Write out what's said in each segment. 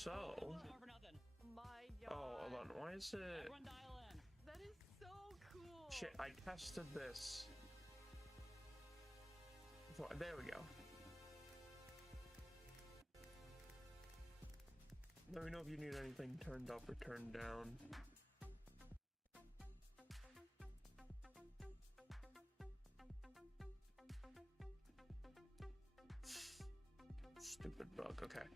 So. Oh, hold on. Why is it? Everyone dial in. That is so cool. Shit, I tested this. There we go. Let me know if you need anything turned up or turned down. Stupid bug. Okay.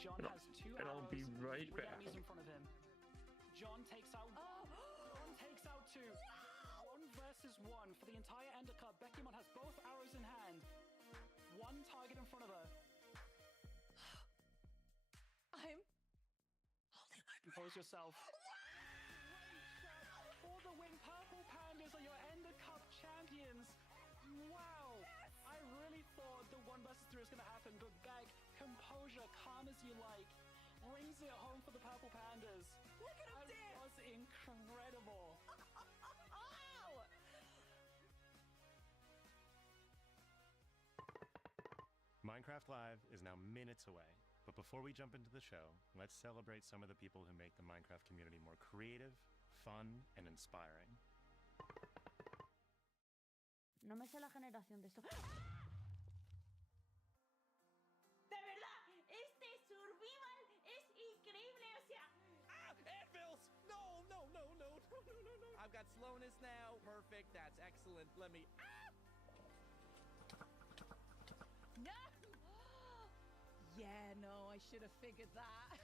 John has 2 and I'll be arrows, right 3 back. enemies in front of him. John takes out. John takes out 2. 1 versus 1 for the entire Endercut. Beckymon has both arrows in hand. 1 target in front of her. I'm holding my breath. Compose yourself. For the win, Purple Pandas are your Ender Cup champions. Wow. Yes. I really thought the 1 versus 3 was going to happen, but Gag, composure, calm as you like, brings it home for the Purple Pandas. Look at him dance. That was incredible. Oh! Minecraft Live is now minutes away, but before we jump into the show, let's celebrate some of the people who make the Minecraft community more creative, fun, and inspiring. No me sé la generación de esto. De verdad, este survival es increíble, o sea. Ah, anvils! No, no, no, no, no, no, no, no. I've got slowness now. Perfect. That's excellent. Let me. Ah! No! Yeah, no, I should have figured that.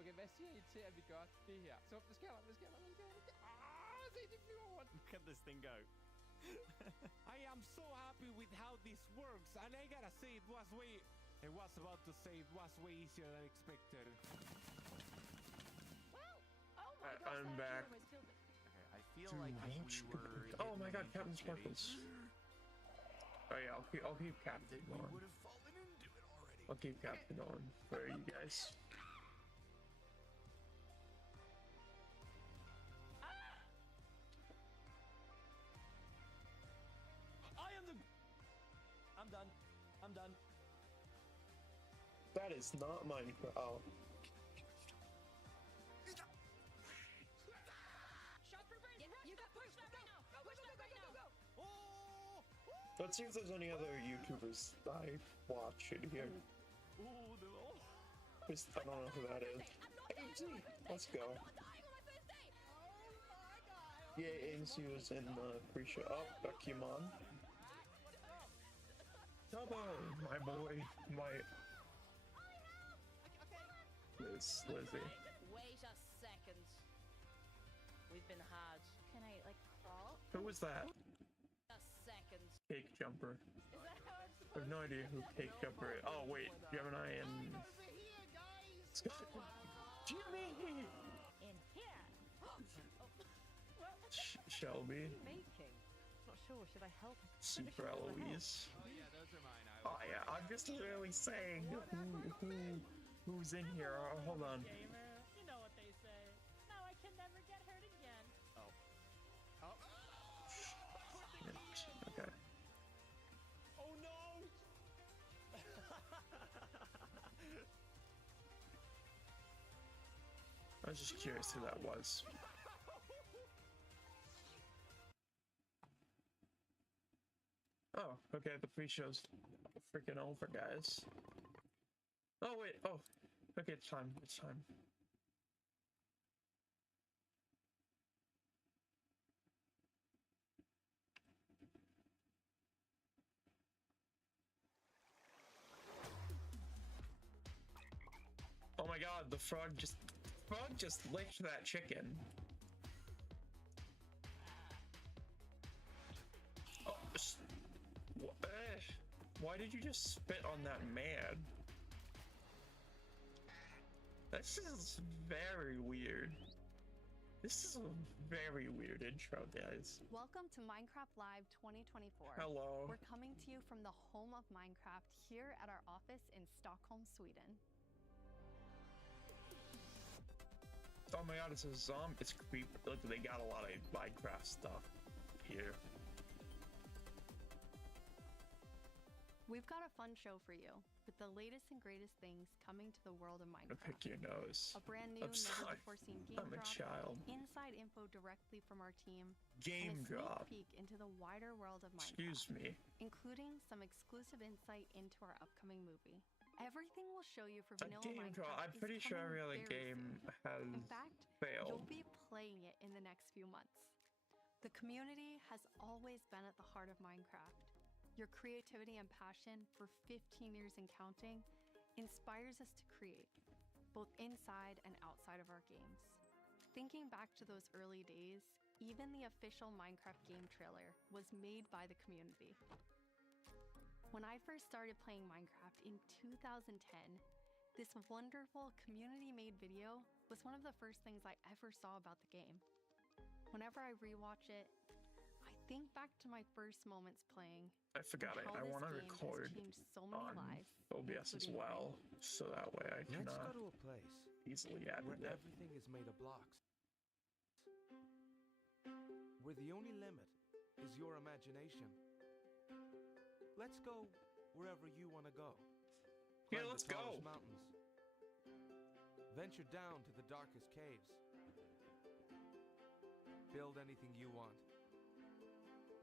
Okay, hvad siger I til, at vi gør det her? Så, hvad sker der? Hvad sker der? Hvad sker der? Ah, se, de flyver rundt. Look at this thing go. I am so happy with how this works, and I gotta say it was about to say it was way easier than expected. Well, oh my gosh, I'm that back. almost killed me. Okay, I feel like if we were Oh my god, Captain Captain Sparkles. Oh yeah, I'll keep Captain we on. would have fallen into it already. I'll keep Captain on for you guys. I am the. I'm done. I'm done. That is not Minecraft. Oh. Shot for burst. You got pushed up right now. Push up right now. Oh! Let's see if there's any other YouTubers I watch in here. Oh, no. Just, I don't know who that is. AMC, let's go. Yeah, AMC was in the pre-show. Oh, Beckymon. Double, my boy, my Liz, Lizzie. Wait a second. We've been had. Can I, like, crawl? Who was that? A second. Cake Jumper. Is that how it's I have no idea who Cake Jumper is. Oh wait, Gemini and Jimmy. In here. Shelby. Making. Not sure. Should I help? Super Eloise. Oh, yeah, those are mine. Oh yeah, I'm just literally saying who's in here. Oh, hold on. Gamer, you know what they say. Now I can never get hurt again. Oh. Okay. Oh no! I was just curious who that was. Oh, okay, the pre-show's freaking over, guys. Oh, wait, oh. Okay, it's time, it's time. god, the frog just licked that chicken. Oh, why did you just spit on that man? This is very weird. This is a very weird intro, guys. Welcome to Minecraft Live 2024. Hello. We're coming to you from the home of Minecraft here at our office in Stockholm, Sweden. Oh my god, it's a zombie. It's creepy. Look, they got a lot of Minecraft stuff here. We've got a fun show for you with the latest and greatest things coming to the world of Minecraft. Pick your nose. A brand new, I'm sorry. never-before-seen game I'm a drop, child. inside info directly from our team, Game and a drop. sneak peek into the wider world of Minecraft. Excuse me. Including some exclusive insight into our upcoming movie. Everything we'll show you for A vanilla game Minecraft drop. I'm is pretty sure coming every other very game soon. has In fact, failed. you'll be playing it in the next few months. The community has always been at the heart of Minecraft. Your creativity and passion for 15 years and counting inspires us to create, both inside and outside of our games. Thinking back to those early days, even the official Minecraft game trailer was made by the community. When I first started playing Minecraft in 2010, this wonderful community-made video was one of the first things I ever saw about the game. Whenever I rewatch it, I think back to my first moments playing. I forgot it. I want to record So many on lives, OBS as including well, so that way I can Let's go to a place easily add where it. everything is made of blocks. Where the only limit is your imagination. Let's go wherever you want to go. Yeah, Climb let's the go. tallest mountains. Venture down to the darkest caves. Build anything you want.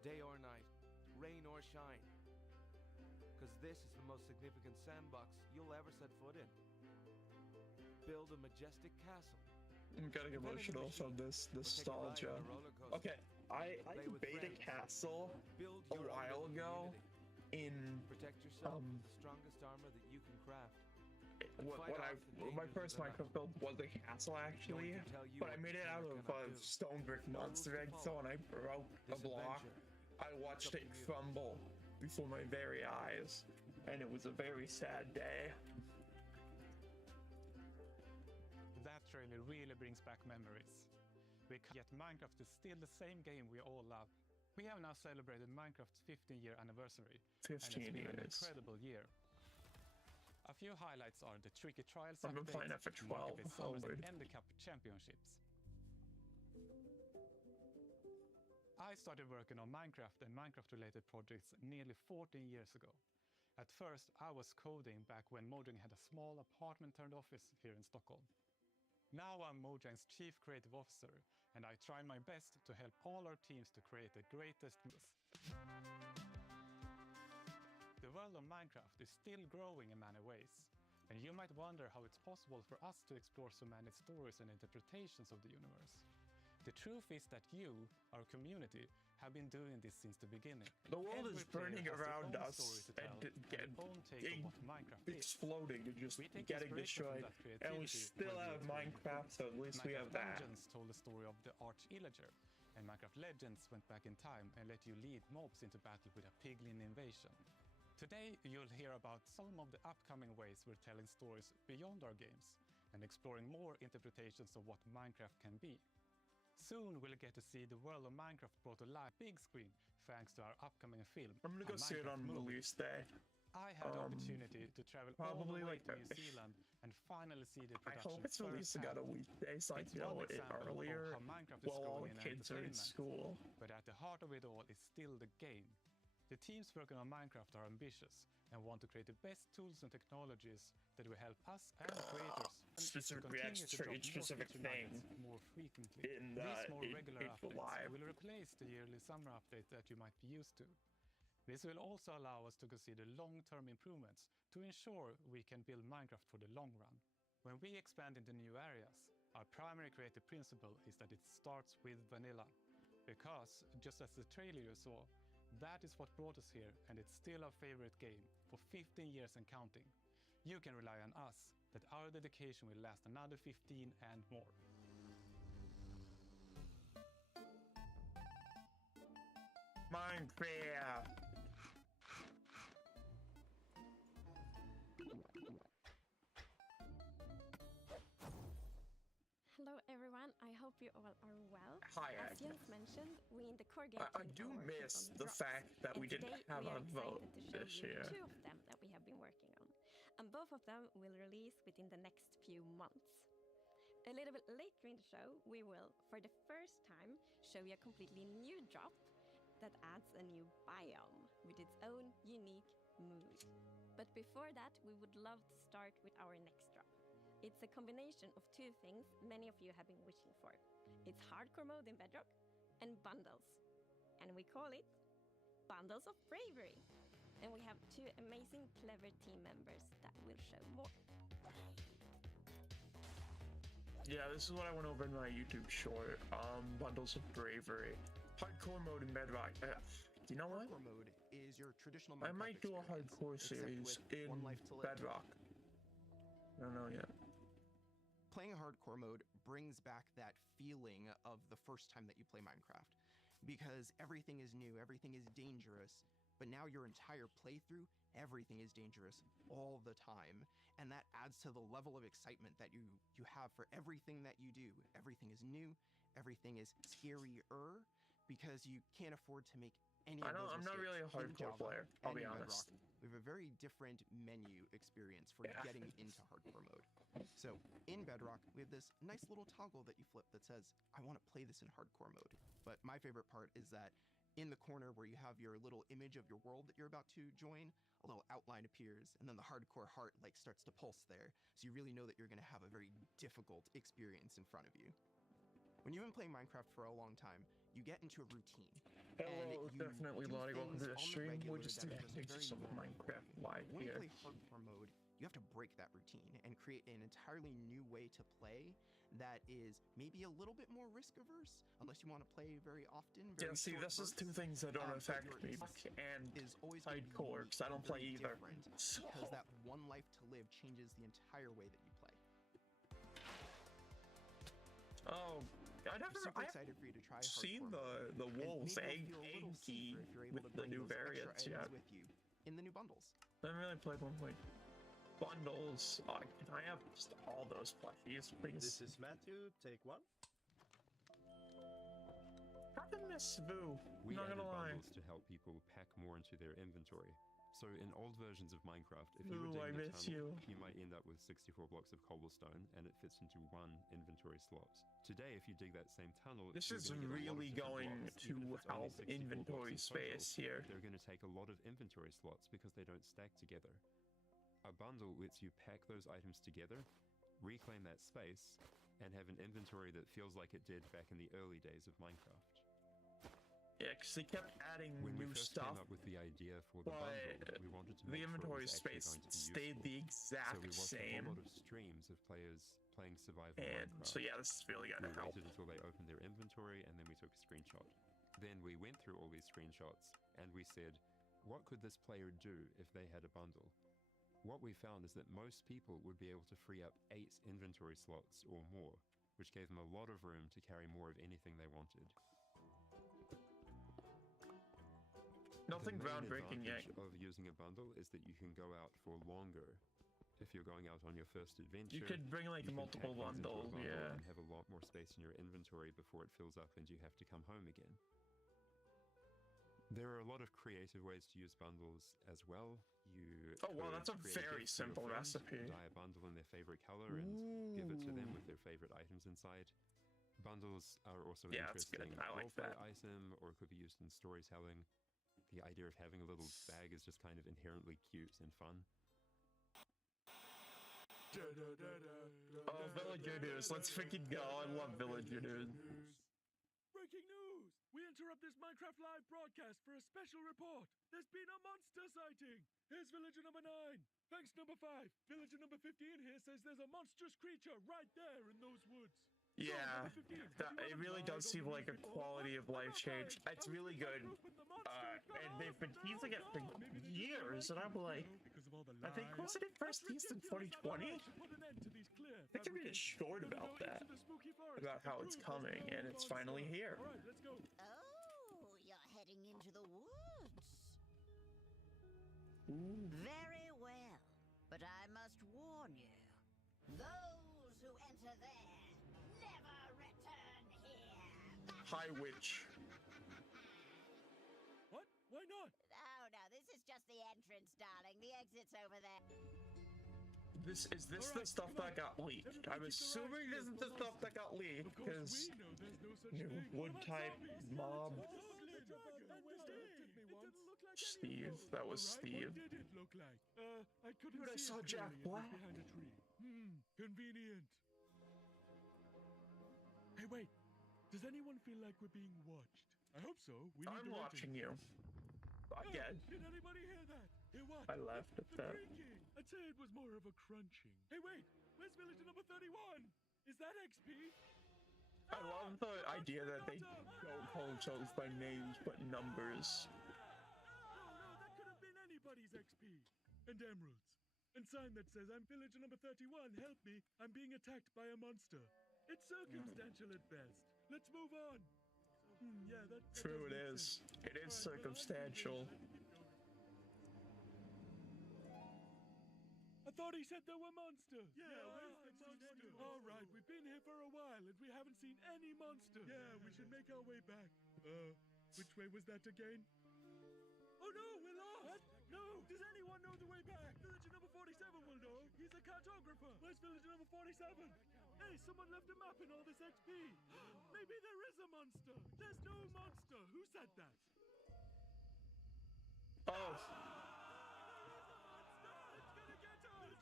Day or night, rain or shine. Because this is the most significant sandbox you'll ever set foot in. Build a majestic castle. I'm getting emotional from this nostalgia. Okay, I made a castle a while ago in Protect yourself with the strongest armor that you can craft. my first Minecraft build was a castle actually, but I made it out of stone brick monster egg. So when I broke a block, I watched it crumble before my very eyes, and it was a very sad day. That trailer really brings back memories. Yet Minecraft is still the same game we all love. We have now celebrated Minecraft's 15-year anniversary. 15 and it's been an years. incredible year. A few highlights are the Tricky Trials I've been playing that for 12. Oh, Summers word. and the Cup Championships. I started working on Minecraft and Minecraft-related projects nearly 14 years ago. At first, I was coding back when Mojang had a small apartment-turned office here in Stockholm. Now I'm Mojang's Chief Creative Officer, and I try my best to help all our teams to create the greatest moves. The world of Minecraft is still growing in many ways, and you might wonder how it's possible for us to explore so many stories and interpretations of the universe. The truth is that you, our community, have been doing this since the beginning. The world Every is player burning has their around own us story to tell and their own take on what Minecraft is. exploding and just We take getting inspiration from destroyed. that And we creativity still when we have explore Minecraft, so at least we have that. Legends told the story of the Arch-Illager, and Minecraft Legends went back in time and let you lead mobs into battle with a piglin invasion. Today, you'll hear about some of the upcoming ways we're telling stories beyond our games and exploring more interpretations of what Minecraft can be. Soon we'll get to see the world of Minecraft brought to life big screen thanks to our upcoming film. I'm gonna go A see it on Minecraft movie. release day. I had the opportunity to travel all the probably way like to New Zealand and finally see the I production hope it's releasing on a firsthand. weekday so I It's can know one it example of earlier how Minecraft is while all growing the in kids are in entertainment. school. But at the heart of it all is still the game. The teams working on Minecraft are ambitious and want to create the best tools and technologies that will help us and creators Specific to continue reactions to for drop each more specific feature thing nuggets more frequently. in These more regular April updates Live. will replace the yearly summer update that you might be used to. This will also allow us to consider long-term improvements to ensure we can build Minecraft for the long run. When we expand into new areas, our primary creative principle is that it starts with vanilla. Because, just as the trailer you saw, that is what brought us here, and it's still our favorite game for 15 years and counting. You can rely on us, that our dedication will last another 15 and more. Minecraft. Hello everyone, I hope you all are well. Hi, As Agnes. Jens mentioned, we in the core game I do miss the fact that we didn't have a vote this year. Two of them that we have been working on, and both of them will release within the next few months. A little bit later in the show, we will, for the first time, show you a completely new drop that adds a new biome with its own unique mood. But before that, we would love to start with our next drop. It's a combination of two things many of you have been wishing for. It's hardcore mode in Bedrock and bundles. And we call it Bundles of Bravery. And we have two amazing, clever team members that will show more. Yeah, this is what I went over in my YouTube short. Bundles of Bravery. Hardcore mode in Bedrock. You know what? Hardcore mode is your traditional I Minecraft might do a hardcore experience, except series with in one life to live. Bedrock. I don't know yet. Playing a hardcore mode brings back that feeling of the first time that you play Minecraft, because everything is new, everything is dangerous, but now your entire playthrough, everything is dangerous all the time, and that adds to the level of excitement that you have for everything that you do. Everything is new, everything is scarier, because you can't afford to make any of those I'm not really a mistakes in hardcore Java player, I'll and be in honest. Bedrock. We have a very different menu experience for getting into hardcore mode. So in Bedrock, we have this nice little toggle that you flip that says, I want to play this in hardcore mode. But my favorite part is that in the corner where you have your little image of your world that you're about to join, a little outline appears, and then the hardcore heart like starts to pulse there. So you really know that you're going to have a very difficult experience in front of you. When you've been playing Minecraft for a long time, you get into a routine. Hello, and you definitely do Lottie, welcome to things the on the stream. regular We're just that are doing very some normal Minecraft for you. live When here. you play hardcore mode, you have to break that routine and create an entirely new way to play that is maybe a little bit more risk averse, unless you want to play very often. Yeah, see, this is two things that don't affect me, and hardcore, because I don't play either. So... Because that one life to live changes the entire way that you play. Oh, I'm super excited for you to try seen hardcore the wolves egg key with the new variants yet. with you in the new bundles. I haven't really played one like bundles. Can I have just all those plushies, please? This is Matthew. Take one. How can miss Vu? We Not added gonna lie. bundles to help people pack more into their inventory. So in old versions of Minecraft, if you Ooh, were I digging a miss tunnel, you might end up with 64 blocks of cobblestone, and it fits into one inventory slot. Today, if you dig that same tunnel, This you're is gonna get a lot of really different going blocks, to even if it's only help 64 blocks inventory in total. space here. They're going to take a lot of inventory slots because they don't stack together. A bundle lets you pack those items together, reclaim that space, and have an inventory that feels like it did back in the early days of Minecraft. Yeah, because they kept adding When we new first stuff, came up with the idea for the but bundle, we wanted to the make inventory sure it was space actually going to be stayed the useful. exact So we watched a same. whole lot of streams of players playing survival And Minecraft. so yeah, this is really gonna We help. waited until they opened their inventory, and then we took a screenshot. Then we went through all these screenshots, and we said, what could this player do if they had a bundle? What we found is that most people would be able to free up 8 inventory slots or more, which gave them a lot of room to carry more of anything they wanted. Nothing The main groundbreaking yet. advantage of using a bundle is that you can go out for longer. If you're going out on your first adventure, You could bring like you can multiple pack things into a bundles, bundle yeah. and have a lot more space in your inventory before it fills up and you have to come home again. There are a lot of creative ways to use bundles as well. You Oh wow, could that's a create very gift for your simple friend, recipe. Dye a bundle in their favorite color and give it to them with their favorite items inside. Bundles are also an Yeah, that's good. interesting I like roleplay that. item, or it could be used in storytelling. The idea of having a little bag is just kind of inherently cute and fun. Oh, villager news. Let's freaking go. I love villager news. Breaking news! We interrupt this Minecraft Live broadcast for a special report. There's been a monster sighting. Here's villager number 9. Thanks, number 5. Villager number 15 here says there's a monstrous creature right there in those woods. Yeah, it really does seem like a quality of life change. It's really good. And they've been teasing it for years, and I'm like, of all the I think, lies. wasn't it first teased in 2020? Put an end to these clear I think they're getting short about that. About how it's coming, and it's finally here. All right, let's go. Oh, you're heading into the woods. Ooh. Very well, but I must warn you. Those who enter there never return here. Hi, witch. What? Why not? Oh, no, this is just the entrance, darling. The exit's over there. Is this the stuff that got leaked? I'm assuming this is the stuff that got leaked, because new wood type mob. Steve, that was Steve. What did it look like? I couldn't Dude, I see saw it Jack clearly. It was Black. behind a tree. Convenient. Hey, wait. Does anyone feel like we're being watched? I hope so. We need I'm to watching you. Again. Did anybody hear that? Hear what? I laughed at The that. creaking. I'd say it was more of a crunching. Hey, wait. Where's villager number 31? Is that XP? I love the idea that they don't call themselves by names, but numbers. No, that could have been anybody's XP. And emeralds. And sign that says, I'm villager number 31, help me. I'm being attacked by a monster. It's circumstantial at best. Let's move on. Yeah, that True, does it make is. sense. It is All right, well, circumstantial. I thought he said there were monsters. Yeah, where's the monster? All right, we've been here for a while and we haven't seen any monsters. Yeah, we should make our way back. Which way was that again? Oh no, we're lost! What? No! Does anyone know the way back? Villager number 47 will know. He's a cartographer. Where's villager number 47? Hey, someone left a map in all this XP. Maybe there is a monster. There's no monster. Who said that? Oh.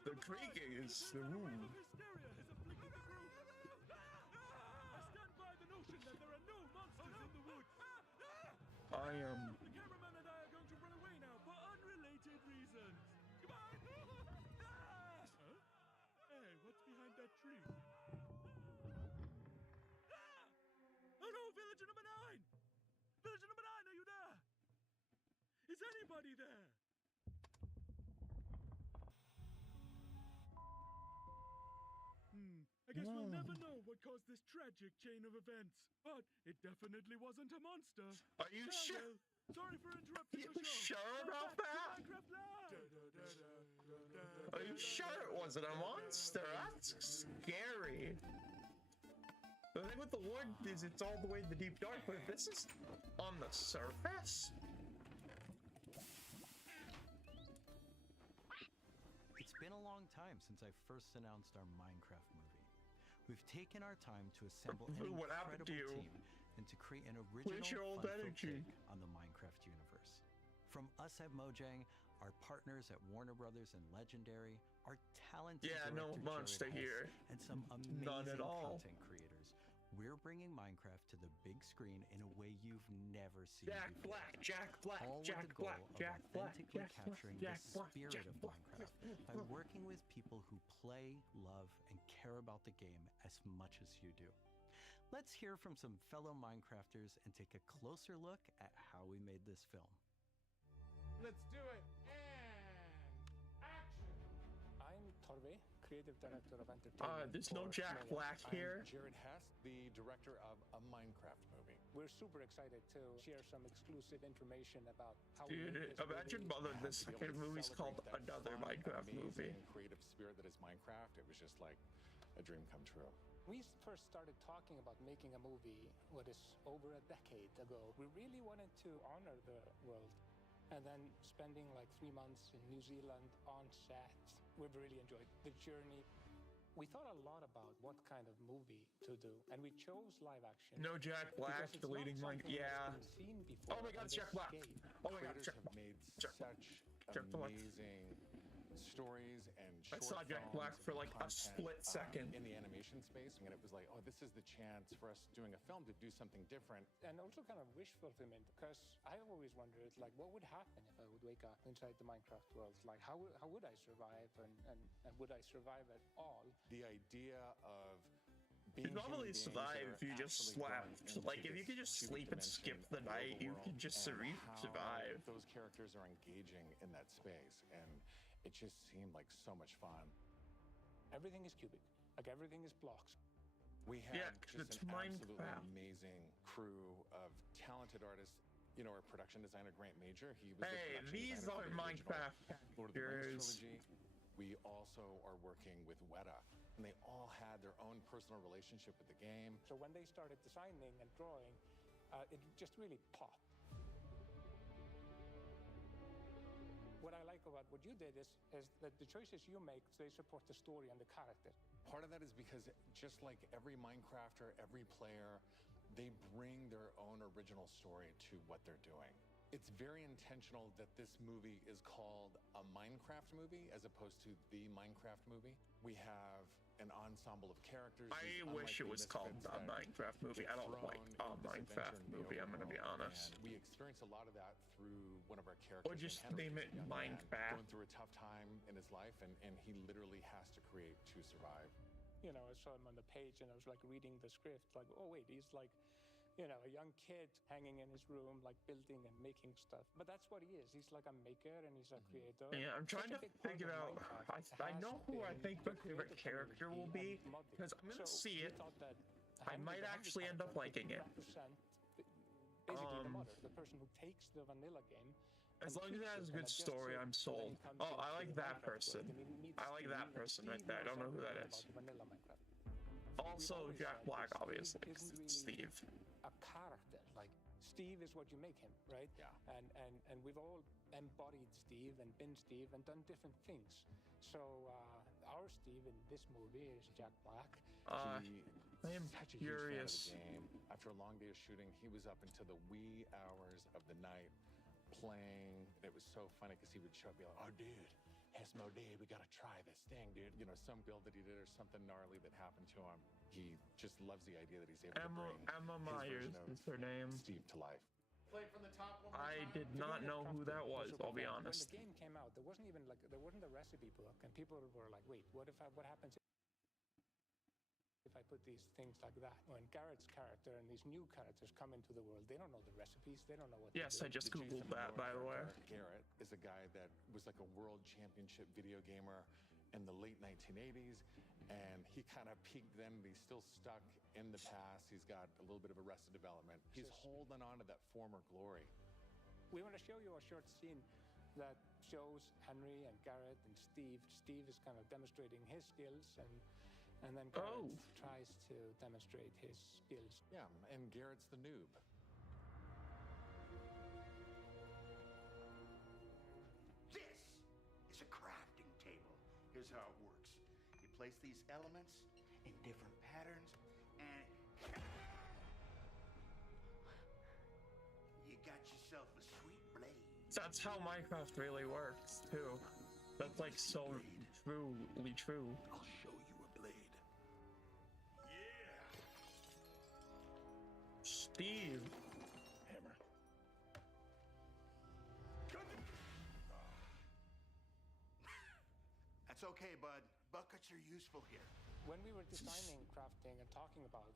The creaking is the room. Hysteria has afflicted the group. I stand by the notion that there are no monsters in the woods. I am. The cameraman and I are going to run away now for unrelated reasons. Goodbye. Huh? Hey, what's behind that tree? Oh no, villager number 9! Villager number 9, are you there? Is anybody there? I guess we'll never know what caused this tragic chain of events, but it definitely wasn't a monster. Are you sure? Well, sorry for interrupting You the show. sure Now about back to that? Minecraft Live. Are you sure it wasn't a monster? That's scary. The thing with the wood is it's all the way in the deep dark, but if this is on the surface. It's been a long time since I first announced our Minecraft movie. We've taken our time to assemble an What happened to incredible you? team and to create an original Where's your old fun-filled energy? take on the Minecraft universe. From us at Mojang, our partners at Warner Brothers and Legendary, our talented Yeah, no director monster Jared here. Hess, and some amazing None at all. content creators, we're bringing Minecraft to the big screen in a way you've never seen Jack before. Black, Jack Black, All Jack with the goal Black, of Jack Black, authentically Jack Black, capturing Jack the Black, spirit Jack of Black. Minecraft by working with people who play, love, and care about the game as much as you do. Let's hear from some fellow Minecrafters and take a closer look at how we made this film. Let's do it. And action. I'm Torbe, creative director of entertainment. There's no for Jack Mojang. Black here. Jared Hess, the director of a Minecraft movie. We're super excited to share some exclusive information about how we Dude, made this imagine movie. mother, the second movie's called Another Minecraft movie. Creative spirit that is Minecraft. It was just like a dream come true. We first started talking about making a movie, what is over a decade ago. We really wanted to honor the world. And then spending like 3 months in New Zealand on set, we've really enjoyed the journey. We thought a lot about what kind of movie to do, and we chose live action. No Jack Black because it's deleting not my. something Yeah. that's been seen before Oh my God, on it's Jack this Black. scale. Oh my God, Creators Jack have Black. made Jack Black. Jack Black. amazing stories and I saw short Jack films Black for and like a content, split second. in the animation space, and it was like, oh, this is the chance for us doing a film to do something different. And also kind of wish fulfillment, because I always wondered, like, what would happen if I would wake up inside the Minecraft world? Like, how would I survive, and would I survive at all? The idea of You'd being probably human beings survive that if you are just actually going slept. into Like, if you this could just cubic sleep and skip dimension the of night, you overworld could just and how survive. Those characters are engaging in that space, and It just seemed like so much fun. Everything is cubic, like everything is blocks. We had it's just an absolutely Minecraft. amazing crew of talented artists. You know, our production designer, Grant Major, he was the Hey, production these designer are for the Minecraft original Lord of the Rings characters. trilogy. We also are working with Weta, and they all had their own personal relationship with the game. So when they started designing and drawing, it just really popped. What I like about what you did is that the choices you make, they support the story and the character. Part of that is because just like every Minecrafter, every player, they bring their own original story to what they're doing. It's very intentional that this movie is called a Minecraft movie as opposed to the Minecraft movie. We have an ensemble of characters. I wish it was called a Minecraft movie. I don't like a Minecraft movie, I'm gonna be honest. And we experience a lot of that through one of our characters. Or just Henry, name who's it a young man Minecraft. Going through a tough time in his life, and he literally has to create to survive. You know, I saw him on the page and I was like reading the script, like, oh wait, he's like, you know, a young kid hanging in his room, like building and making stuff. But that's what he is. He's like a maker and he's a creator. Yeah, I'm trying Such to a big part figure of out. Minecraft I know who I has think been my favorite the character will be, creative community because I'm gonna So see we it. thought that I Henry, might the Henry actually end up character, liking it. represent basically the mother, the person who takes the vanilla game. As and long as it tweaks has and good adjusts story, it I'm so that sold. it comes Oh, I into like the that Minecraft person. world. And he meets I like that Steve, person and right Steve there. I don't know knows who that everything is. about the vanilla Minecraft. Also, We've always Jack said Black, that obviously. Steve isn't really Steve. a character. Like Steve is what you make him, right? Yeah. And we've all embodied Steve and been Steve and done different things. So our Steve in this movie is Jack Black. I am Such a curious. huge fan of the game. After a long day of shooting, he was up into the wee hours of the night playing. It was so funny because he would show up and be like, "Oh, dude, it's no day. We gotta try this thing, dude." You know, some build that he did or something gnarly that happened to him. He just loves the idea that he's able to bring Emma his Myers version of is her name. Steve to life. Play from the top one more I time. did not know who that was, I'll be honest. When the game came out, there wasn't a recipe book, and people were like, "Wait, what happens if I put these things like that?" When Garrett's character and these new characters come into the world, they don't know the recipes, they don't know what. Yes, to I do. just The googled Jason that, by the way. Momoa character, Garrett is a guy that was like a world championship video gamer in the late 1980s, and he kind of peaked then. But he's still stuck in the past. He's got a little bit of Arrested Development. He's holding on to that former glory. We want to show you a short scene that shows Henry and Garrett and Steve. Steve is kind of demonstrating his skills, and then Garrett tries to demonstrate his skills. Yeah, and Garrett's the noob. This is a crafting table. Here's how it works. You place these elements in different patterns, and you got yourself a sweet blade. That's how Minecraft really works, too. That's like so truly true. I'll show you a blade. Yeah. Steve. Hammer. That's okay, bud. Buckets are useful here. When we were designing crafting and talking about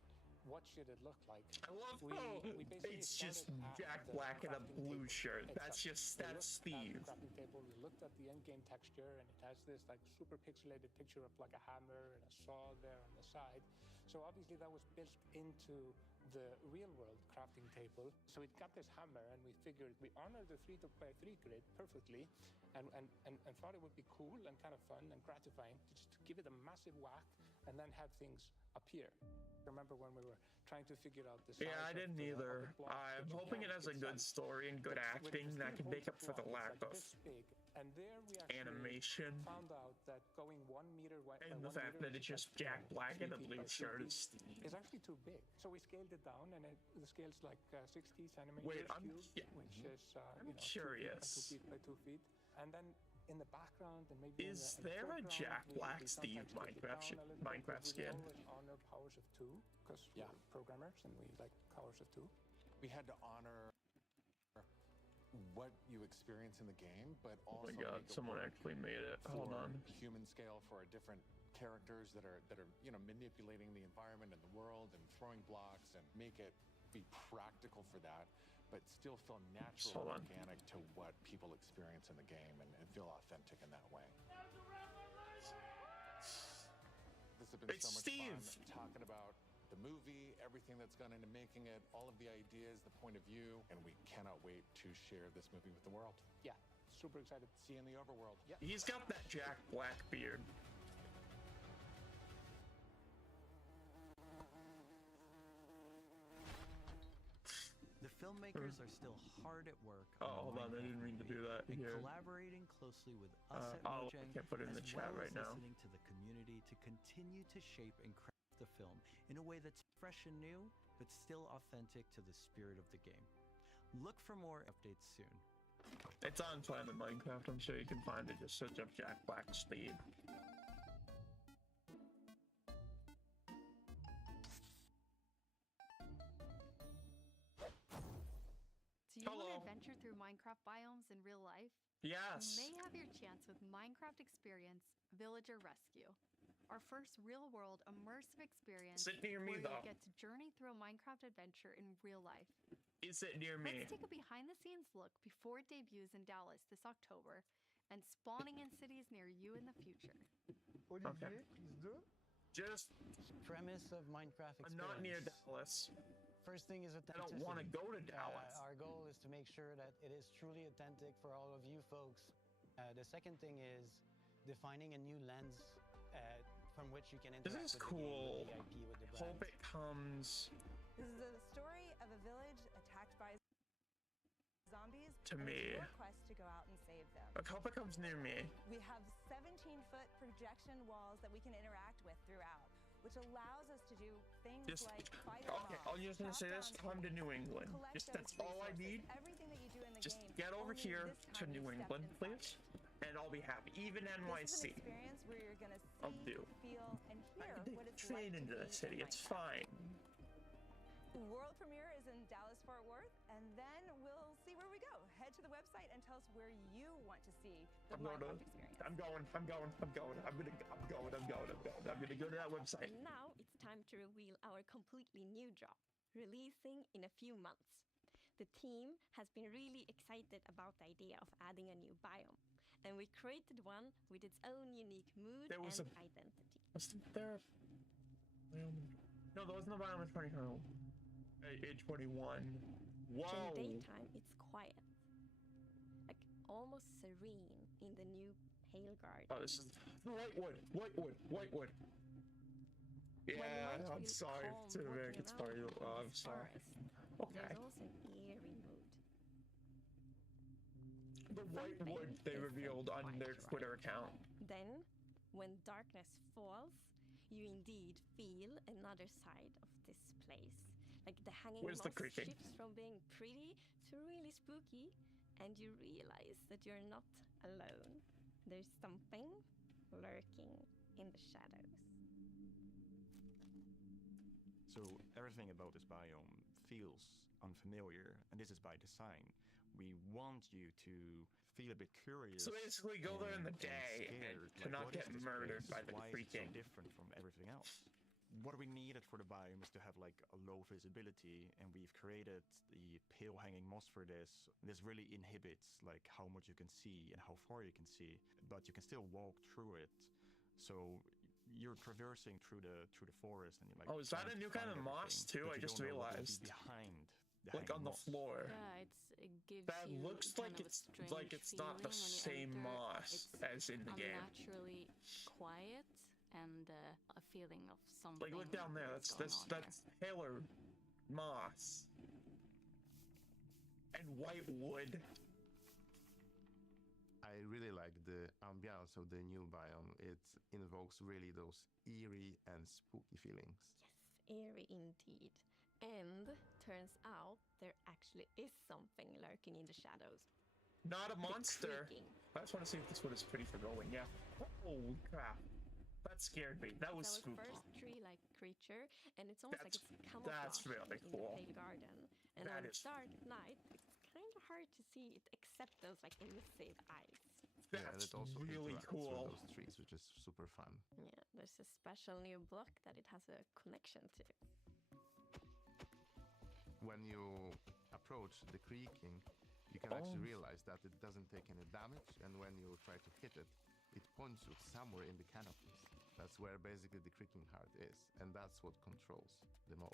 what should it look like, I love we basically it's just started at Jack the Black in a crafting blue table shirt. itself. That's We looked at Steve. the crafting table, we looked at the in-game texture, and it has this like super pixelated picture of like a hammer and a saw there on the side. So obviously that was built into the real world crafting table. So it got this hammer, and we figured we honored the 3x3 grid perfectly, and thought it would be cool and kind of fun and gratifying to just give it a massive whack and then have things appear. Remember when we were trying to figure out the size Yeah, I didn't either. I'm hoping it has a good story and good acting that can make up for the lack of and there we actually animation found out that going 1 meter wide and the fact that it's just Jack Black in a blue shirt is Steve. is actually too big. So we scaled it down, and the scale's like 60 centimeters Wait, I'm cubed, which is I'm curious. 2 feet by 2 feet. And then in the background and maybe Is in the there a foreground, Jack we Black sometimes Steve take it Minecraft down a little bit, Minecraft but skin? We always honor powers of 2 because we're programmers and we like powers of 2. We had to honor what you experience in the game, but Oh also my god, make it someone work actually made it. Hold for on. human scale for our different characters that are manipulating the environment and the world and throwing blocks, and make it be practical for that, but still feel natural and organic to what people experience in the game and feel authentic in that way. This has been so much fun talking about the movie, everything that's gone into making it, all of the ideas, the point of view, and we cannot wait to share this movie with the world. Yeah, super excited to see you in the overworld. Yeah. He's got that Jack Black beard. The filmmakers are still hard at work. Oh, hold on, I didn't mean to do that. And collaborating closely with us at I Mojang, can't put it in the as chat well right as now. listening to the community to continue to shape and craft the film in a way that's fresh and new, but still authentic to the spirit of the game. Look for more updates soon. It's on Planet Minecraft. I'm sure you can find it. Just search up Jack Black Speed. Do you want to adventure through Minecraft biomes in real life? Yes. You may have your chance with Minecraft Experience Villager Rescue. Our first real-world immersive experience Is it near me, where though? you get to journey through a Minecraft adventure in real life. Is it near me? Let's take a behind-the-scenes look before it debuts in Dallas this October and spawning in cities near you in the future. Okay. Just premise of Minecraft Experience. I'm not near Dallas. First thing is I authenticity. don't want to go to Dallas. Our goal is to make sure that it is truly authentic for all of you folks. The second thing is defining a new lens from which you can interact This is with cool. the game, with the IP, with the brand. Hope it comes This is the story of a village attacked by zombies. to me. Your quest to go out and save them. I hope it comes near me. We have 17-foot projection walls that we can interact with throughout, which allows us to do things Just like fight okay. I'm just gonna say this. Come to New England. Just that's all I need. Everything that you do in the Just game. get over only here this to time New you step England, inside please, and I'll be happy. Even This is NYC. an experience where you're gonna I'll see, do. feel, and hear what it's Train like into to the be city. in It's Minecraft. fine. World premiere is in Dallas Fort Worth, and then we'll see where we go. Head to the website and tell us where you want to see the I'm going to. Minecraft experience. I'm going. I'm going. I'm going. I'm gonna go to that website. And now it's time to reveal our completely new drop, releasing in a few months. The team has been really excited about the idea of adding a new biome, and we created one with its own unique mood There was and a- identity. Wasn't there? No, there wasn't a biome in 2021. Age 21. Whoa. During daytime, it's quiet, like almost serene in the new pale garden. Oh, this is Whitewood. Yeah, I'm sorry to the Americans party. Oh, I'm sorry. Okay. There's also an eerie mood. The Whitewood they revealed on their Twitter account. Then, when darkness falls, you indeed feel another side of this place. Like the hanging Where's the moss creaking? shifts from being pretty to really spooky, and you realize that you're not alone. There's something lurking in the shadows. So everything about this biome feels unfamiliar, and this is by design. We want you to feel a bit curious. So basically, go there in the and day scared. to Like, not what get is this murdered place? by the Why creaking. is it so different from everything else? What we needed for the biome is to have like a low visibility, and we've created the pale hanging moss for this. This really inhibits like how much you can see and how far you can see, but you can still walk through it. So you're traversing through the forest, and you're like. Oh, is that trying a to new kind find of moss everything, too? but I you just don't know what will be realized. behind. Like on the floor. Yeah, it gives That you looks kind like of a it's strange not the feeling when you same enter. moss It's as in the game. unnaturally quiet and a feeling of something. Like look down there. is That's going on that's paler moss and white wood. I really like the ambiance of the new biome. It invokes really those eerie and spooky feelings. Eerie indeed. And turns out there actually is something lurking in the shadows. Not a The monster. creaking. I just want to see if this one is pretty for going. Yeah. Oh crap! That scared me. That was It's our spooky. first tree-like creature, and it's almost like it's camouflaged that's really cool. in the pale garden. And That when is- it's dark at night, it's kind of hard to see it except those like elusive eyes. Yeah, and That's it also really interacts cool. with those trees, which is super fun. Yeah, there's a special new block that it has a connection to. When you approach the creaking, you can actually realize that it doesn't take any damage, and when you try to hit it, it points you somewhere in the canopies. That's where basically the creaking heart is, and that's what controls the mob.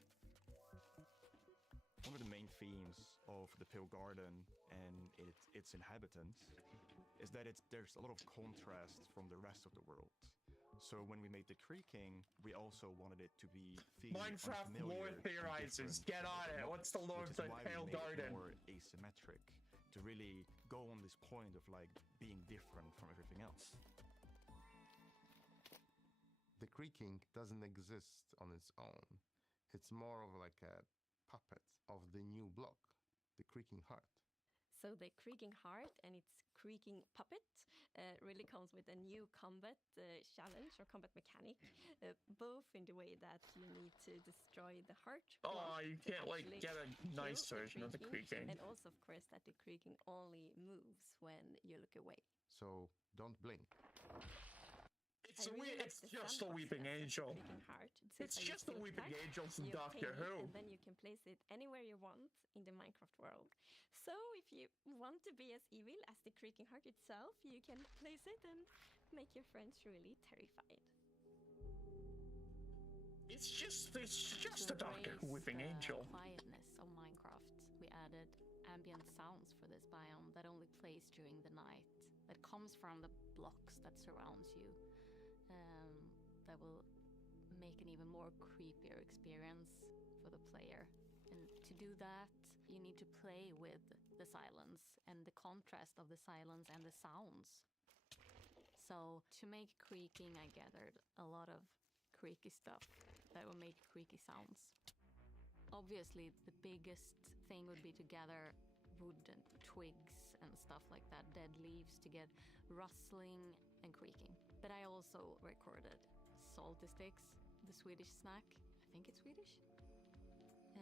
One of the main themes of the Pale Garden and its inhabitants is that there's a lot of contrast from the rest of the world. So when we made the creaking, we also wanted it to be Minecraft lore theorizers, get on it. What's the lore of the Pale Garden? More asymmetric, to really go on this point of like being different from everything else. The creaking doesn't exist on its own. It's more of like a puppet of the new block, the creaking heart. So the creaking heart and its creaking puppet really comes with a new combat challenge or combat mechanic, both in the way that you need to destroy the heart. Oh, you can't like get a nice version of the creaking. And also, of course, that the creaking only moves when you look away. So don't blink. It's just a weeping angel. It's just a weeping angel from Doctor Who. And then you can place it anywhere you want in the Minecraft world. So if you want to be as evil as the creaking heart itself, you can place it and make your friends really terrified. It's just a Doctor Who weeping angel. Quietness of Minecraft. We added ambient sounds for this biome that only plays during the night, that comes from the blocks that surrounds you. That will make an even more creepier experience for the player. And to do that, you need to play with the silence and the contrast of the silence and the sounds. So to make creaking, I gathered a lot of creaky stuff that will make creaky sounds. Obviously, the biggest thing would be to gather wood and twigs and stuff like that, dead leaves, to get rustling and creaking. But I also recorded salty sticks, the Swedish snack. I think it's Swedish.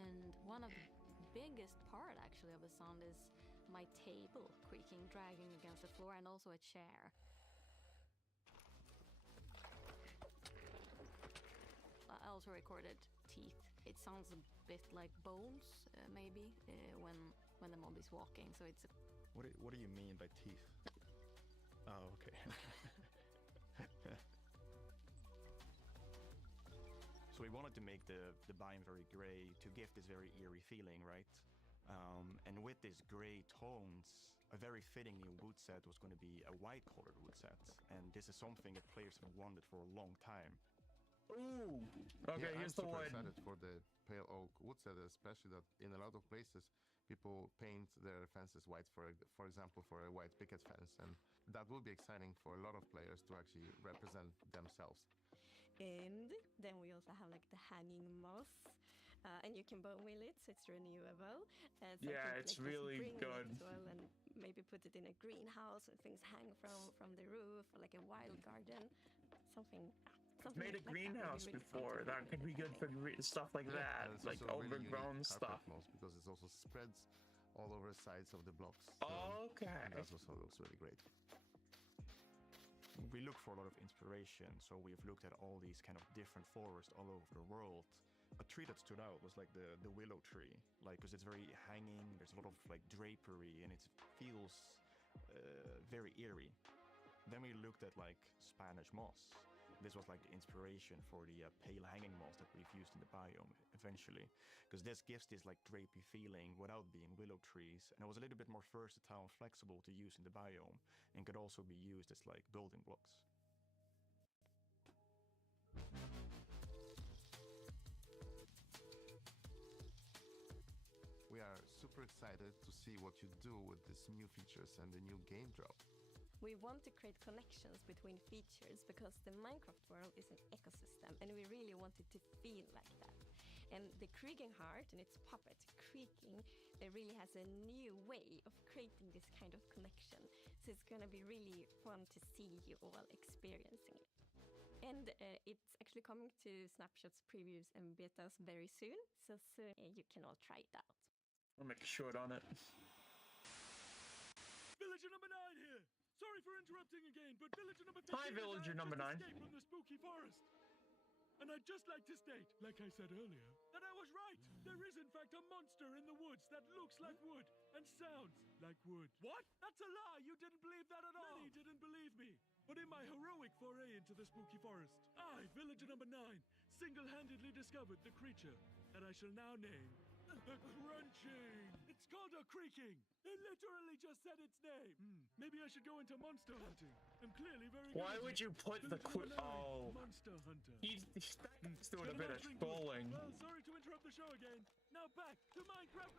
And one of the biggest part actually of the sound is my table creaking, dragging against the floor, and also a chair. I also recorded teeth. It sounds a bit like bones, maybe, when the mob is walking. So it's. What do you mean by teeth? Oh, okay. So we wanted to make the biome very gray to give this very eerie feeling, right? And with these gray tones, a very fitting new wood set was going to be a white colored wood set. And this is something that players have wanted for a long time. Ooh! Okay, here's the I'm wood. super excited for the pale oak wood set, especially that in a lot of places people paint their fences white, for example, for a white picket fence. And that will be exciting for a lot of players to actually represent themselves. And then we also have like the hanging moss, and you can bone wheel it, so it's renewable. So yeah, it's really good. As well, and maybe put it in a greenhouse where things hang from the roof, or like a wild garden, something. I've made a like greenhouse really before. That could be good for stuff like that, like overgrown stuff. Because it also spreads all over the sides of the blocks. So okay. That also looks really great. We look for a lot of inspiration, so we've looked at all these kind of different forests all over the world. A tree that stood out was like the willow tree, like because it's very hanging. There's a lot of like drapery, and it feels very eerie. Then we looked at like Spanish moss. This was like the inspiration for the pale hanging moss that we've used in the biome eventually, because this gives this like drapey feeling without being willow trees, and it was a little bit more versatile and flexible to use in the biome, and could also be used as like building blocks. We are super excited to see what you do with these new features and the new game drop. We want to create connections between features because the Minecraft world is an ecosystem, and we really want it to feel like that. And the creaking heart and its puppet creaking, it really has a new way of creating this kind of connection. So it's going to be really fun to see you all experiencing it. And it's actually coming to snapshots, previews, and betas very soon. So soon you can all try it out. I'll make a short on it. Villager number 9 here. Sorry for interrupting again, but villager number 15 Hi, villager number 9. escaped from the spooky forest. And I'd just like to state, like I said earlier, that I was right. There is, in fact, a monster in the woods that looks like wood and sounds like wood. What? That's a lie. You didn't believe that at all. Many didn't believe me. But in my heroic foray into the spooky forest, I, villager number 9, single-handedly discovered the creature that I shall now name the Crunching. It's called a creaking. It literally just said its name. Maybe I should go into monster hunting. I'm clearly very good. Why would you put the Monster Hunter. That guy's doing a bit of trolling. Well, sorry to interrupt the show again. Now back to Minecraft.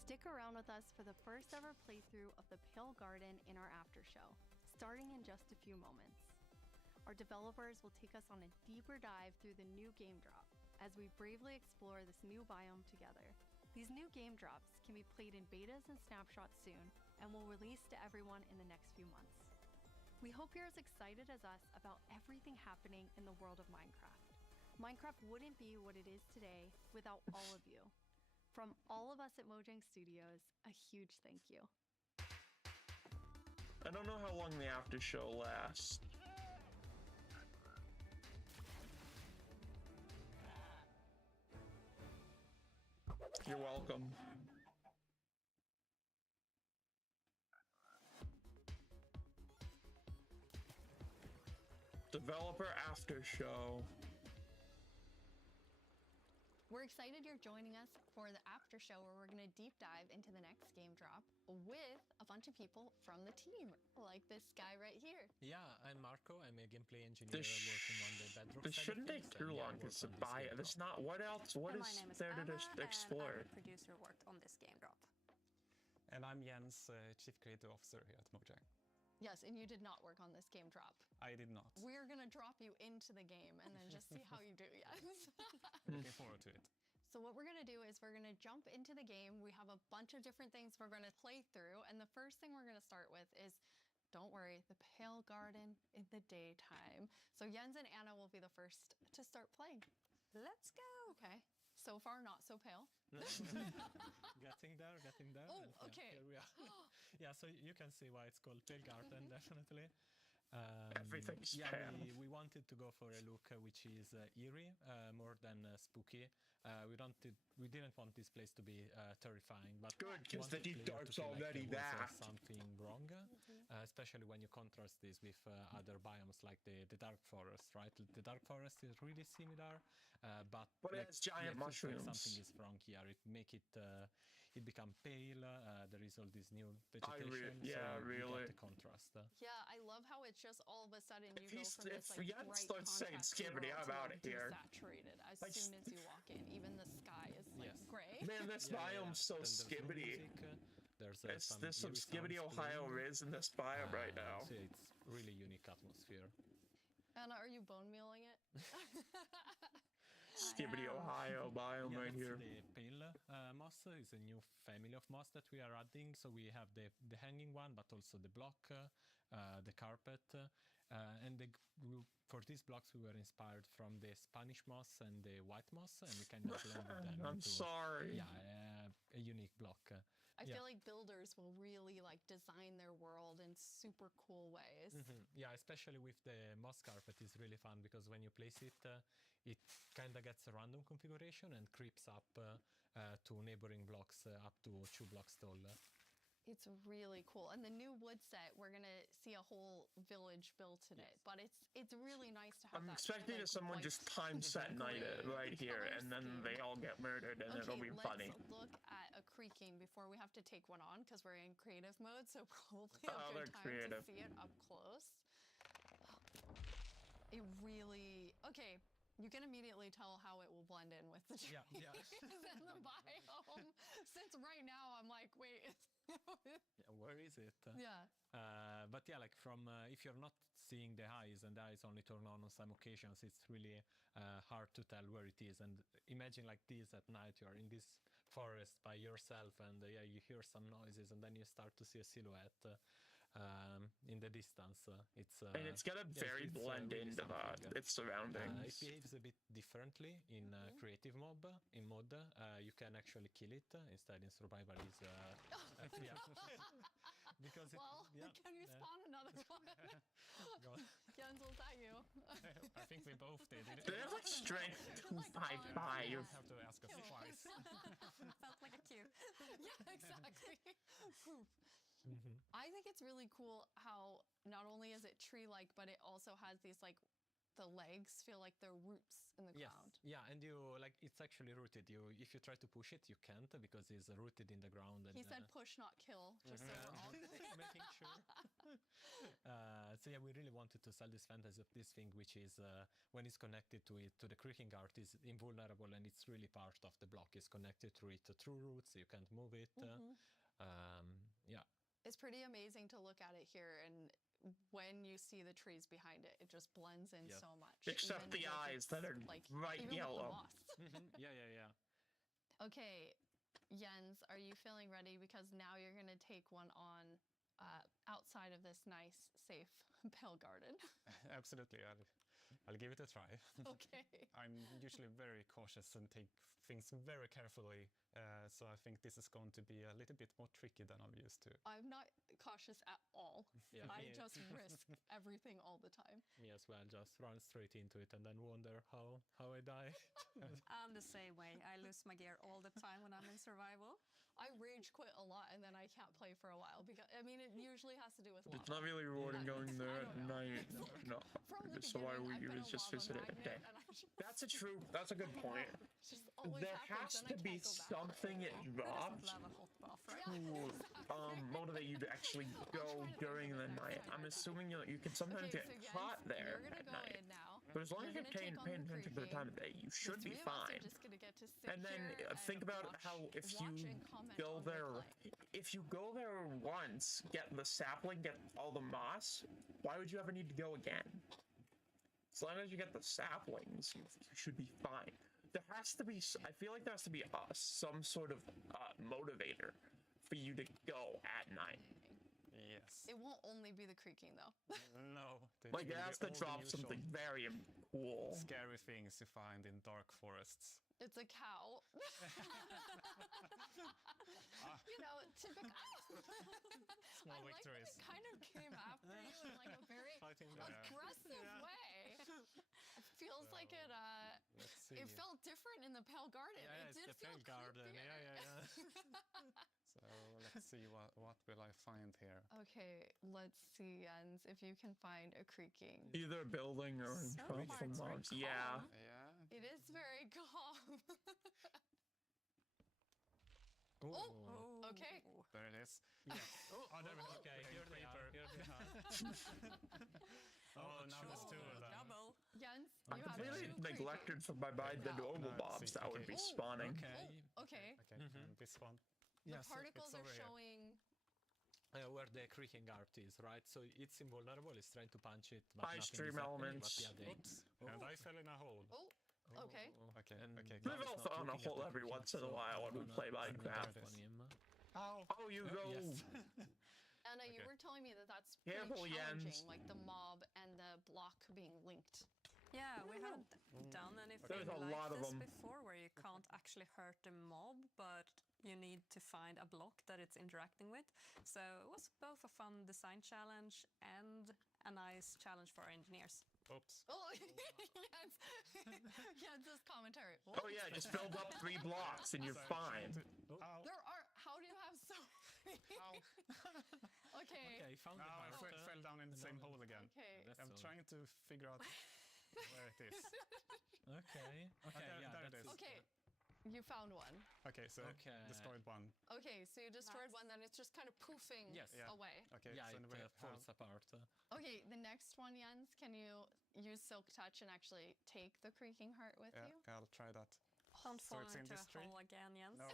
Stick around with us for the first ever playthrough of the Pale Garden in our after show, starting in just a few moments. Our developers will take us on a deeper dive through the new game drop as we bravely explore this new biome together. These new game drops can be played in betas and snapshots soon and will release to everyone in the next few months. We hope you're as excited as us about everything happening in the world of Minecraft. Minecraft wouldn't be what it is today without all of you. From all of us at Mojang Studios, a huge thank you. I don't know how long the after show lasts. You're welcome. Developer after show. We're excited you're joining us for the after show where we're going to deep dive into the next game drop with a bunch of people from the team, like this guy right here. Yeah, I'm Marco. I'm a gameplay engineer working on the Bedrock. This shouldn't take too long to buy it. There's not. What else? What is there to explore? I'm a producer worked on this game drop. And I'm Jens, Chief Creative Officer here at Mojang. Yes, and you did not work on this game drop. I did not. We're going to drop you into the game and then just see how you do, yes. Looking forward to it. So what we're going to do is we're going to jump into the game. We have a bunch of different things we're going to play through. And the first thing we're going to start with is, don't worry, the Pale Garden in the daytime. So Jens and Anna will be the first to start playing. Let's go. Okay. So far, not so pale. Getting there. Oh, okay. Yeah, here we are. Yeah, so you can see why it's called Pale Garden, definitely. Everything's pale. We wanted to go for a look which is eerie, more than spooky. We didn't want this place to be terrifying, but good, because the deep dark's already that. Something wrong, especially when you contrast this with other biomes like the dark forest, right? The dark forest is really similar, but like, it's giant mushrooms. Something is wrong here. It become pale. There is all this new vegetation. Really. The contrast. Yeah, I love how it's just all of a sudden you go from If this like Jan bright starts saying skibbity, I'm out of here. Saturated as soon as you walk in. Even the sky is like gray. Man, this biome's so skibbity. There's some skibbity Ohio Riz in this biome right now. So it's really unique atmosphere. Anna, are you bone mealing it? Skibbity Ohio biome right here. The pale moss is a new family of moss that we are adding. So we have the hanging one, but also the block, the carpet, and for these blocks we were inspired from the Spanish moss and the white moss, and we kind of blended them. I'm sorry. Yeah, a unique block. I feel like builders will really like design their world in super cool ways. Yeah, especially with the moss carpet is really fun because when you place it, it kind of gets a random configuration and creeps up to neighboring blocks up to 2 blocks tall. It's really cool. And the new wood set, we're going to see a whole village built in it. But it's really nice to have I'm expecting someone just time set night it right here, and then they all get murdered, and it'll be funny. Let's look at a creaking before we have to take one on, because we're in creative mode, so probably a good time to see it up close. It really... Okay, you can immediately tell how it will blend in with the trees and the biome. Since right now, I'm like, wait... where is it? Yeah. But yeah, like from if you're not seeing the eyes and the eyes only turn on some occasions, it's really hard to tell where it is. And imagine like this at night, you're in this forest by yourself, and you hear some noises, and then you start to see a silhouette in the distance. And it's gonna very blend really into its surroundings. It behaves a bit differently in creative mode. In mod, you can actually kill it. Instead, in survival, is Because can you spawn another one? Genzel, is that you? I think we both did. They have like strength 255. You have to ask us twice. Felt like a cue. Yeah, exactly. I think it's really cool how not only is it tree-like, but it also has these like the legs feel like they're roots in the ground. Yeah, and you like it's actually rooted. If you try to push it, you can't because it's rooted in the ground. And, He said push, not kill, just so we're all making sure. So yeah, we really wanted to sell this fantasy of this thing, which is when it's connected to the creaking art, is invulnerable, and it's really part of the block. It's connected to it through roots. You can't move it. Yeah. It's pretty amazing to look at it here, and when you see the trees behind it, it just blends in so much. Except the eyes that are like bright even yellow. With the moss. Yeah. Okay, Jens, are you feeling ready? Because now you're going to take one on outside of this nice, safe pale garden. Absolutely. I'll give it a try. Okay. I'm usually very cautious and take things very carefully, so I think this is going to be a little bit more tricky than I'm used to. I'm not cautious at all. Yeah. I just risk everything all the time. Me as well, just run straight into it and then wonder how I die. I'm the same way. I lose my gear all the time when I'm in survival. I rage quit a lot and then I can't play for a while because I mean it usually has to do with It's not really rewarding going there at night. No. So why would you just visit it at day? That's a good point. There has to be something it drops to motivate you to actually go during the night. I'm assuming you can sometimes get caught there at night. But as long as you're paying attention to the time of day, you should be fine. And then think about how if you go there once, get the sapling, get all the moss, why would you ever need to go again? As long as you get the saplings, you should be fine. There has to be, I feel like there has to be some sort of motivator for you to go at night. Yes. It won't only be the creaking though. No. Like it has to drop something very cool. Scary things you find in dark forests. It's a cow. You know, typical. Small I like that victories. it kind of came after you in like a very aggressive way. It feels like it see. it felt different in the Pale Garden. Yeah, it did it's the feel Pale Garden. creepier. Yeah. So let's see what will I find here. Okay, let's see, Jens, if you can find a creaking. Either a building or in front of mobs. Yeah. It is very calm. Oh. Okay. There it is. Yes. There we go. Okay, here they are. Now there's two of them. Double. Jens, I'm you have completely two neglected for my mind the normal mobs that would be spawning. Okay. And this one. The particles it's are over here. showing. Where the creaking art is, right? So it's invulnerable. It's trying to punch it, but High nothing stream is happening, elements. but yeah, Oops. And I fell in a hole. Oh, okay. Okay. We've all found a hole every once in a while when we play Minecraft. Ow. Oh, you go. Anna, you were telling me that that's pretty Careful, challenging, Jens. like the mob and the block being linked. Yeah, we haven't done anything There's a like lot of this them. before where you can't actually hurt the mob, but you need to find a block that it's interacting with. So it was both a fun design challenge and a nice challenge for our engineers. Oops. Oh, Jens's commentary. Oh yeah, just build up 3 blocks and you're fine. There are. How do you have so many? Okay. Okay, found the I heart. fell down in the same hole again. Okay. I'm trying to figure out where it is. Okay. Yeah, there it that's is. Okay. You found one. Okay, so destroyed one. Okay, so you destroyed one, then it's just kind of poofing away. Okay, Yeah, so it we falls apart. Okay, the next one, Jens, can you use Silk Touch and actually take the creaking heart with you? I'll try that. Don't So fall it's in into this a tree? hole again, Jens. No.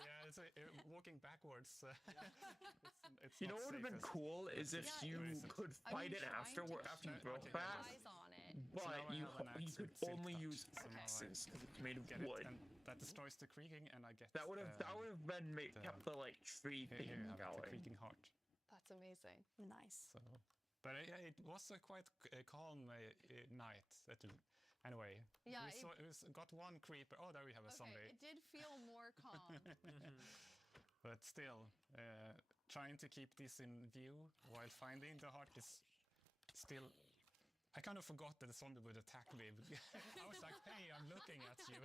Yeah, it's walking backwards. It's You know not what would have been safest. cool is if you could fight it after you broke that, Eyes on it. but now I you have an axe could with silk only touch. use So now I axes because it's made of Get wood. it, and that destroys the creaking, and I get That would have been kept the like tree here thing you have it, the going. creaking heart. That's amazing. Nice. So, but it was a quite calm night. Anyway, Yeah, we got one creeper. Oh, there we have a Okay, zombie. it did feel more calm. But still, trying to keep this in view while finding the heart is still... I kind of forgot that the zombie would attack me. I was like, hey, I'm looking at you.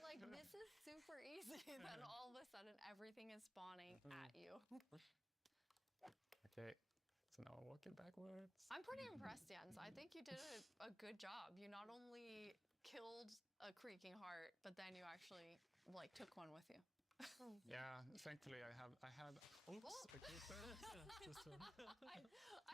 Like, this is super easy. Then all of a sudden, everything is spawning at you. Okay, so now I'm walking backwards. I'm pretty impressed, Jens. I think you did a good job. You not only killed a creaking heart, but then you actually, like, took one with you. Yeah, thankfully I have oops, a creeper.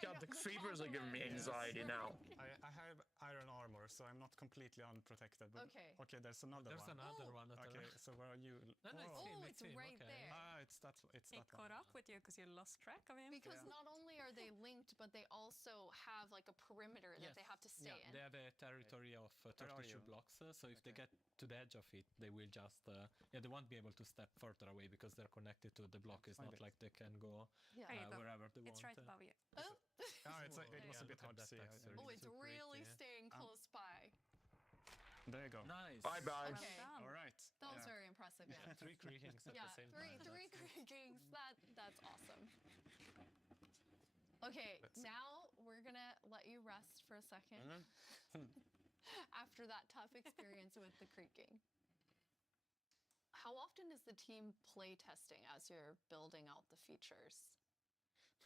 God, the creepers are giving me anxiety now. I have iron armor, so I'm not completely unprotected. But Okay. There's another one. There's another one. Okay, so where are you? It's right there. It's that He caught up with you because you lost track of him. Because not only are they linked, but they also have like a perimeter that they have to stay in. They have a territory of 32 blocks, so if they get to the edge of it, they will just they won't be able to step further away because they're connected to the block. It's not like they can go wherever they want. It's right above you. It was a bit hard to see. Oh, it's really staying close by. There you go. Nice. Bye-bye. Okay. All right. That was very impressive. Yeah. 3 creakings at the same time. Three creakings. That's awesome. Okay, now we're gonna let you rest for a second after that tough experience with the creaking. How often is the team play testing as you're building out the features?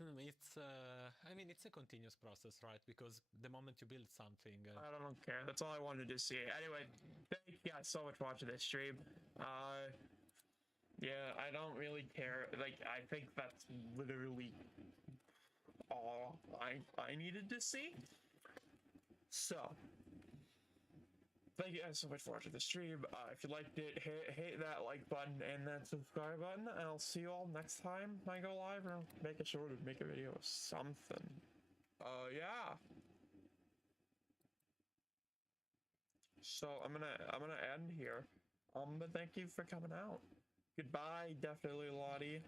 It's it's a continuous process, right? Because the moment you build something, I don't care. That's all I wanted to see. Anyway, thank you guys so much for watching this stream. Yeah, I don't really care. Like, I think that's literally all I needed to see. So, thank you guys so much for watching the stream. If you liked it, hit that like button and that subscribe button, and I'll see you all next time I go live or make a short or make a video or something. Yeah. So I'm gonna end here. But thank you for coming out. Goodbye, definitely Lottie.